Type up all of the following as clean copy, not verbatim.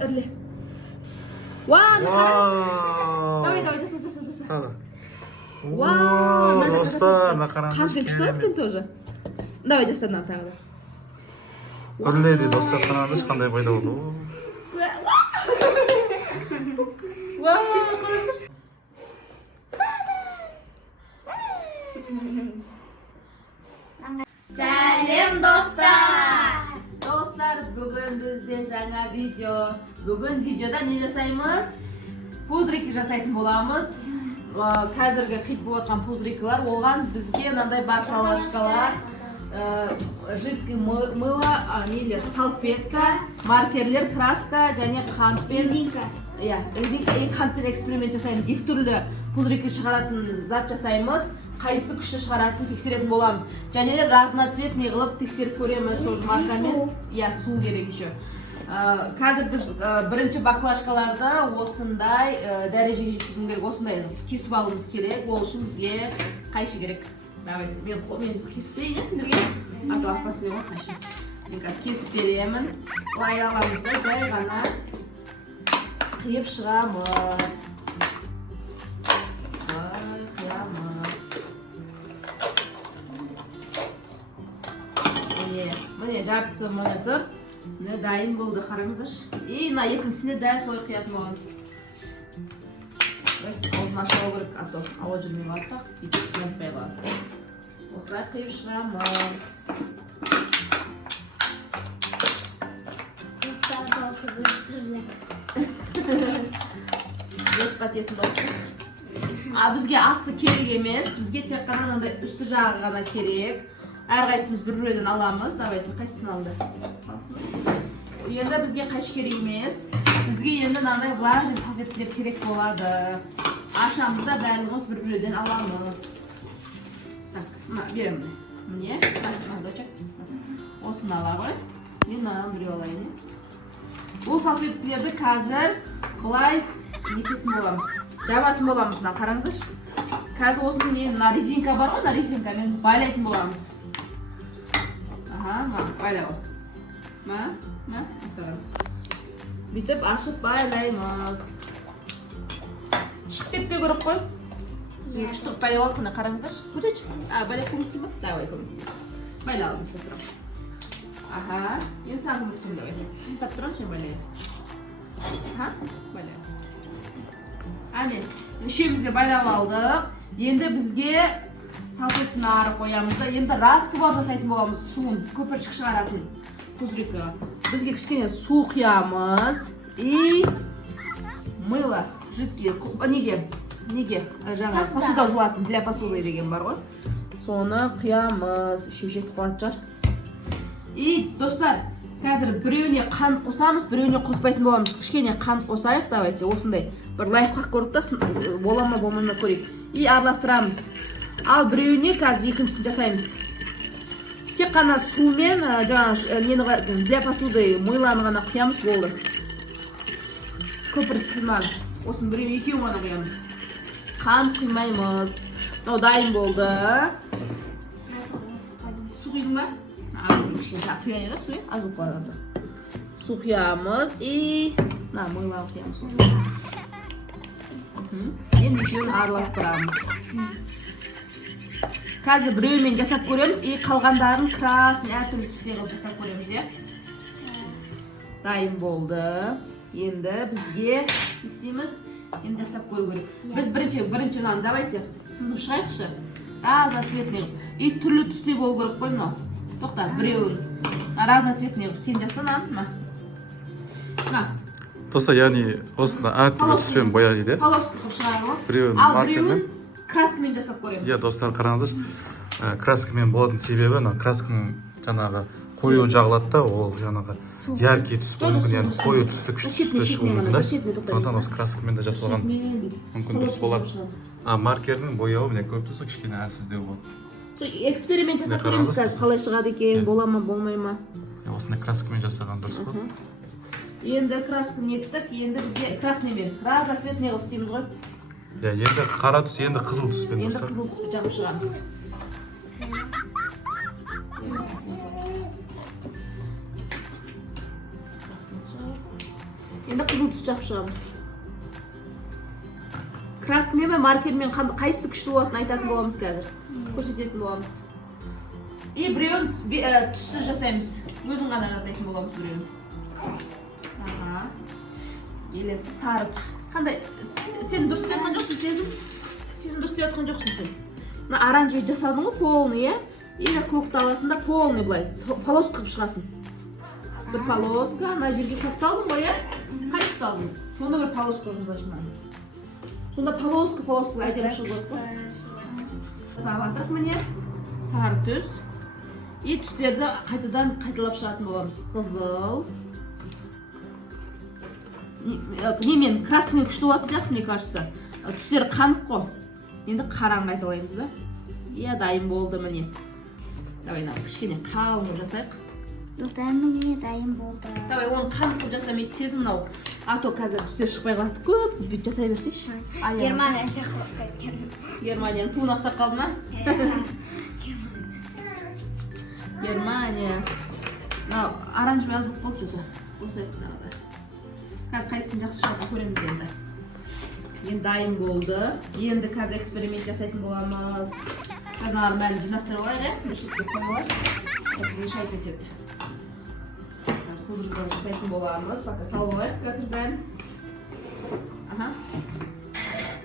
Öyle. Вау! Давай, жаса. Вау! Достар, на қараңызшы. Қаншын күшті өткен тоже. Давай жасадан тағы да. Үрлейді достар, қараңызшы қандай пайда болды. Вау! Қараңызшы. Сәлем достар! Достар, бүгін бізде жаңа видео. Бүгін видеода не жасаймыз? Пузырик жасайтын боламыз. Қазіргі хит болып жатқан пузырикалар, оған бізге мынандай баклажкалар, жидкий мыло, салфетка, маркерлер, краска және қантпен. Резинка и қантпен эксперимент жасаймыз. Екі түрлі пузырикті шығаратын зат жасаймыз. Қайсы күшті шығаратын тексеретін боламыз. Және разноцветный қылып тексеріп көреміз. Тоже маркамен. Су керек еще. Қазір біз бірінші баклажкаларды осындай дәрежеге жеткізуіміз керек, осындай кесіп алуымыз керек. Ол үшін бізге қайшы керек. Давайте, мен кесіп берейін, сендерге. А то апасымен ғой қайшы. Мен қазір кесіп беремін. Олай аламызды жай ғана қиып шығамыз. Міне жартысы міне тұр. Дайын болды, қараңыздаршы. И мына екіншісіне дәл солай қиятын боламыз. Аузын ашау керек, а то ауа жүрмей қалады, бүйтіп қияспай қалады. Осылай қиып шығамыз. Бет қатетін достар. Бізге асты керек емес, бізге тек қана мынандай үсті жағы ғана керек. Әрқайсымыз бір-бірден аламыз. Давайте, қайсысын алды? Енді бізге қайшы керек емес. Бізге енді мынандай влажный салфеткалар керек болады. Ашамыз да бәріміз бір-бірден аламыз. Так, беремін. Міне, осыны ала ғой. Мен мынаны біреу алайын. Бұл салфеткаларды қазір былай нететін боламыз. Жабатын боламыз. Мына қараңыздаршы. Қазір осының мына резинка бар ғой, мына резинкамен байлайтын боламыз. Байлау. Бүйтіп ашып байлаймыз. Шық кетпеу керек қой. Күшті байлау алып, қараңыздаршы. Көрсетші. Байлап көмектесің ба? Давай көмектесің. Байлау мысал тұрам. Енді саған көмектесің давай. Мысал тұрам, сен байлайын. Байлау. Әне, үшеумізде байлап алдық. Енді бізге салфеттің ары қоямыз да, енді раствор жасайтын боламыз, суын, көпіршік шығаратын пузырикті. Бізге кішкене су құямыз и мыло, жидкий, неге, жаңа посуда жуатын, для посуды деген бар ғой. Соны құямыз, үшеу жетіп қалады жар. И достар, қазір біреуіне қант қосамыз, біреуіне қоспайтын боламыз. Кішкене қант қосайық, давайте, осындай бір лайфхак көріп та, бола ма болмай көрейік. И араластырамыз. Ал біреуіне қазір екіншісін жасаймыз. Тек қана сумен, жаңа для посуды мыланы ғана құямыз болды. Көпіртінен. Осын біреу екеуін ғана құямыз. Қант құймаймыз. Дайын болды. Су құйдың ба? Құяйын да су, аз болып қалады. Су құямыз и мыланы құямыз. Енді екеуін араластырамыз. Қазір біреумен жасап көреміз, қалғандарын красный әртүрлі түсте қылып жасап көреміз, Дайын болды. Енді бізге істейміз, енді жасап көру керек. Біз бірінші нан, давайте, сызып шығайықшы. Разноцветный. И түрлі түсте болу керек қой, мынау. Тоқта, біреуін. Разноцветный. Сен жаса нан, Достар, яғни осында әртүрлі түспен бояйды. Полосты қып шығарып. Біреуін маркермен. Краскамен жасап көреміз. Достар, қараңыздаршы. Краскамен болатын себебі, красканың жаңағы қою жағылады да, ол жаңағы яркий түс мүмкін, яғни қою түсті, күшті түсті шығуы мүмкін да. Сондықтан осы краскамен де жасалған мүмкін дұрыс болады. Маркердің бояуы міне көп түсі кішкене әлсіздеу болады. Эксперимент жасап көреміз қазір, қалай шығады екен, бола ма, болмай ма. Осындай краскамен жасаған дұрыс қой. Енді краскамен еттік, енді бізге краснаймен разноцветный қылып істейміз ғой. Енді қара түс, енді қызыл түспен. Енді қызыл түспен жағып шығамыз. Енді қызыл түс жақып шығамыз. Краскымен бе, маркермен қайсысы күшті болатынын айтатын боламыз қазір. Көрсететін боламыз. И біреуін түссіз жасаймыз. Өзін ғана жасайтын боламыз біреуін. Елесі сары түс. Қандай? Сен дұрыс істеп жатқан жоқсың, сезім? Сезім дұрыс істеп жатқан жоқсың сен. Мына оранжевый жасадың ғой, полный, иә? И көкті аласың да полный былай, полоска қылып шығасың. Бір полоска, мына жерге көкті алдың ғой, иә? Қай түсті алдың? Сонда бір полоска жасайсың мына. Сонда полоска әдемі шығып ғой. Сабатық міне, сары түс. И түстерді қайтадан қайталап шығатын боламыз. Қызыл. Немен, красный күшті болатын сияқты, мне кажется. Түстері қанық қой. Енді қараң қайталаймыз да. Иә, дайын болды міне. Давай, кішкене қалың жасайық. Міне дайын болды. Давай, оны қанық жасамайды, сезім мынау. А то қазір түстер шықпай қалады. Көп бүйтіп жасай берсейші. Германия сақылықса екен. Германияның туын ақсап қалды ма? Германия. Мынау оранжевый аз болып қалды жоқ. Осы айтқанағыда. Қазір қайсысын жақсы шығатын көреміз енді. Енді дайын болды. Енді қазір эксперимент жасайтын боламыз. Қазір бәрін жинастырып алайық, иә? Мешітке қойып алайық. Мешайт етеді. Пудрыдан жасайтын боламыз. Пока салып алайық қазір бәрін.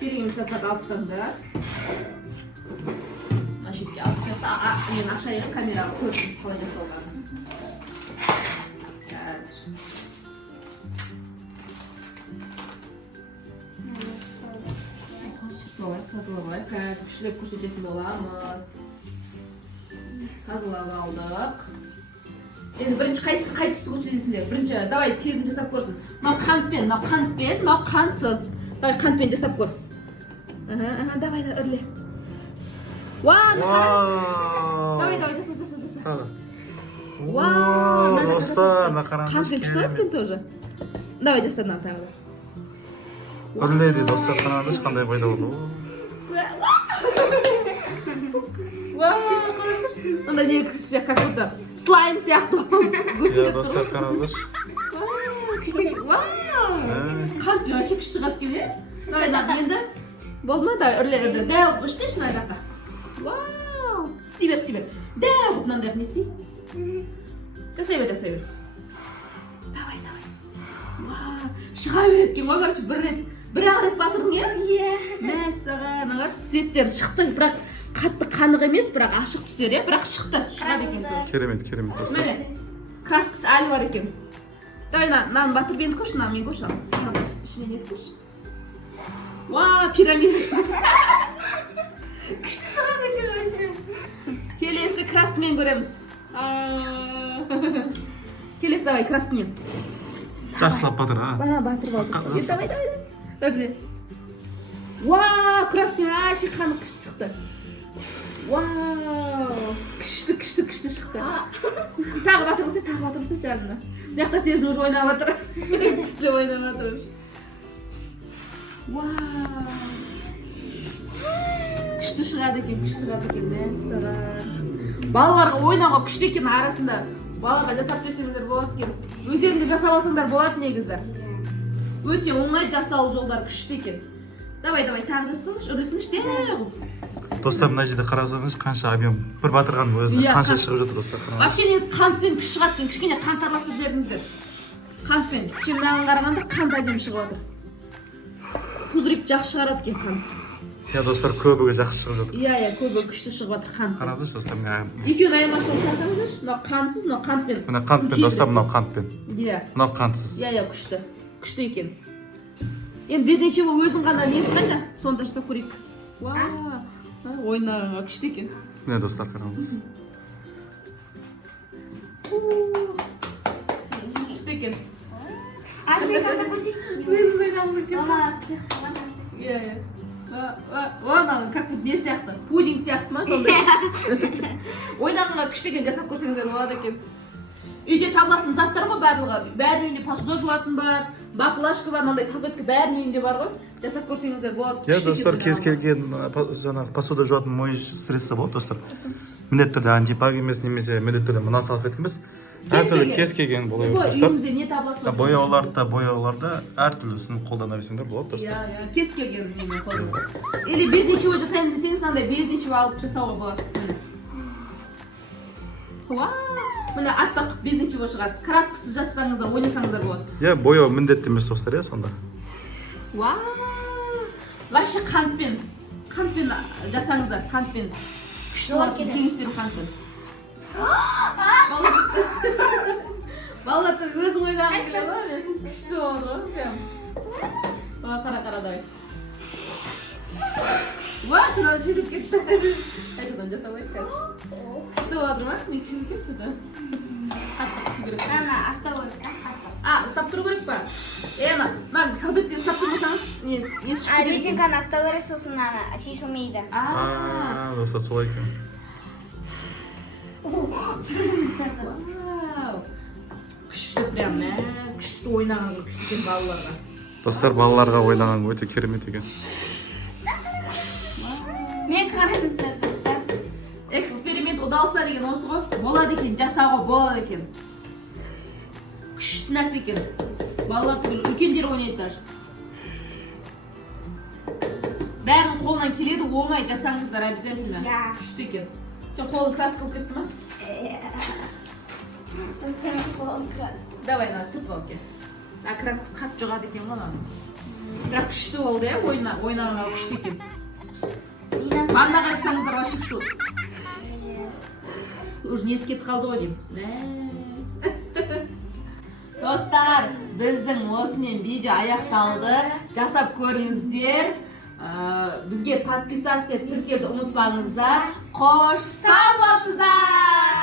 Керегін сәттақ алып тастаңдар. Мына шетке алып тастап, мен ашайын камераға көрсін қалай жасалғанын. Қазір. Тазалабайық, қазір күштілеп көрсететін боламыз. Тазалап алдық. Енді бірінші қай түсті көрсетесіңдер? Бірінші, давай тезін жасап көрсін. Мынау қантпен, мынау қантсыз. Давай қантпен жасап көр. Давай, үрле. Давай, жаса. Достар, қараңызшы. Қантпен күшті өткен тоже. Давай, жасарынан тағы да. Үрлейді, достар, қараңызшы, қандай пайда болды. Онда не күшті, как будто слайм сияқты. Иә, достар, қараңызшы. Қантпен вообще күшті шығады екен, е? Давай, енді. Болды ма? Давай, үрле. Дәу, үштешін айдақа. Істей бер. Дәу, мынандай не істей? Жасай бер. Давай. Шыға береткен ғой, короче, бір-ақ рет батырдың, е? Иә. Мәссаған, ағаш, светтер шықты, бірақ қатты қанық емес, бірақ ашық түстер, е? Бірақ шықты, шығады екен. Керемет, достар. Міне, краскасы әлі бар екен. Давай, наны батырып енді көрші, наны мен көрші. Ішіне нетіп көрші. Пирамида. Күшті шығады екен, өші. Келесі краскымен көреміз. Келесі, давай, краскымен. Жақсылап батыр, Батырып алды. Давай. Өрле. Краскымен ашық қанық күшті шықты. Күшті шықты. Тағы батырғысы жарына. Яқта сезім ұж ойнап батыр. Күшті ойнап батыр. Күшті шығады екен, балаларға ойнауға күшті екен арасында. Балаларға жасап берсеңіздер болады екен. Өздеріңді жасап алсаңдар болады негізі. Өте оңай жасалу жолдар күшті екен. Давай, тағы жасаңыз, үресіңіз. Достар, мына жерде қарасаңыз, қанша объем бір батырған өзіне қанша шығып жатыр достар. Вообще негіз қантпен күш шығады екен, кішкене қант араластырып жіберіңіздер. Қантпен, чем мынаған қарағанда қант әдемі шығып жатыр. Пузырик жақсы шығарады екен қант. Иә, достар, көбігі жақсы шығып жатыр. Иә, көбігі күшті шығып жатыр қант. Қараңызшы, достар, екеуін айырмашылығын қарасаңыздар, мынау қантсыз, мынау қантпен. Мына қантпен, достар, мынау қантпен. Иә. Мынау қантсыз. Иә, күшті екен. Енді безнеше ол өзің ғана несі қайда? Сонда жасап көрейік. Ойна, күшті екен. Міне, достар, қараңыз. Күшті екен. Ашпай қалса көрсейін. Өзің ойнауыз екен. Иә. Ана, как будто не сияқты, пудинг сияқты ма сондай. Ойнағанға күшті екен, жасап көрсеңіздер болады екен. Үйде табылатын заттар ғой барлығы. Бәрінің үйінде посуда жуатын бар, баклажка бар, мынандай салфетка бәрінің үйінде бар ғой. Жасап көрсеңіздер болады. Иә, достар, кез келген жаңағы посуда жуатын моющий средство болады, достар. Міндетті түрде антипаг емес, немесе міндетті түрде мына салфетка емес. әртүрлі кез келген бояу достар. үйімізде не табылады? Бояуларда әртүрлісін қолдана берсеңдер болады достар. Иә, кез келген немен қолданады. Или без ничего жасаймыз десеңіз, мынандай без ничего алып жасауға болады. Вау! Міне аппақ без ничего шығады. Краскасыз жазсаңыздар, ойнасаңыздар болады. Иә, бояу міндетті емес достар, иә, сонда. Вау! Вообще қантпен жасаңыздар, қантпен. Күшті болады, кеңестерім қантпен. Балалар өзің ойнағың келеді ғой, мен күшті болады ғой, прям. Қара давай. Ва, мынау шешіп кетті. Қайтадан жасап айтып қазір. Күшті болады ма? Мен шешіп кетті да. Қатты қысу керек. Ана, астау керек. Ұстап тұру керек па? Ана, салбеттен ұстап тұрмасаңыз, несі шығып кетеді. Резинканы астау керек, сосын ана шешілмейді. Достар, солай екен. Вау! Күшті прям, күшті ойнаған күшті екен балаларға. Достар, балаларға ойнаған өте керемет екен. Мен қараңыздар. Эксперимент удалса деген осы ғой. Болады екен, жасауға болады екен. Күшті нәрсе екен. Балалар түгіл, үлкендер ойнайды даже. Бәрінің қолынан келеді, оңай жасаңыздар обязательно. Күшті екен. Сен қолың краска болып кетті ма? Давай, сүртіп ал кен. Краскасы қатты жоғады екен ғой. Бірақ күшті болды, ойнағанға күшті екен. Ваннаға жасаңыздар вообще күшті. Уже несі кетіп қалды ғой деймін. Достар, біздің осымен видео аяқталды. Жасап көріңіздер. Бізге подписаться тіркеуді ұмытпаңыздар. Қош сау болыңыздар!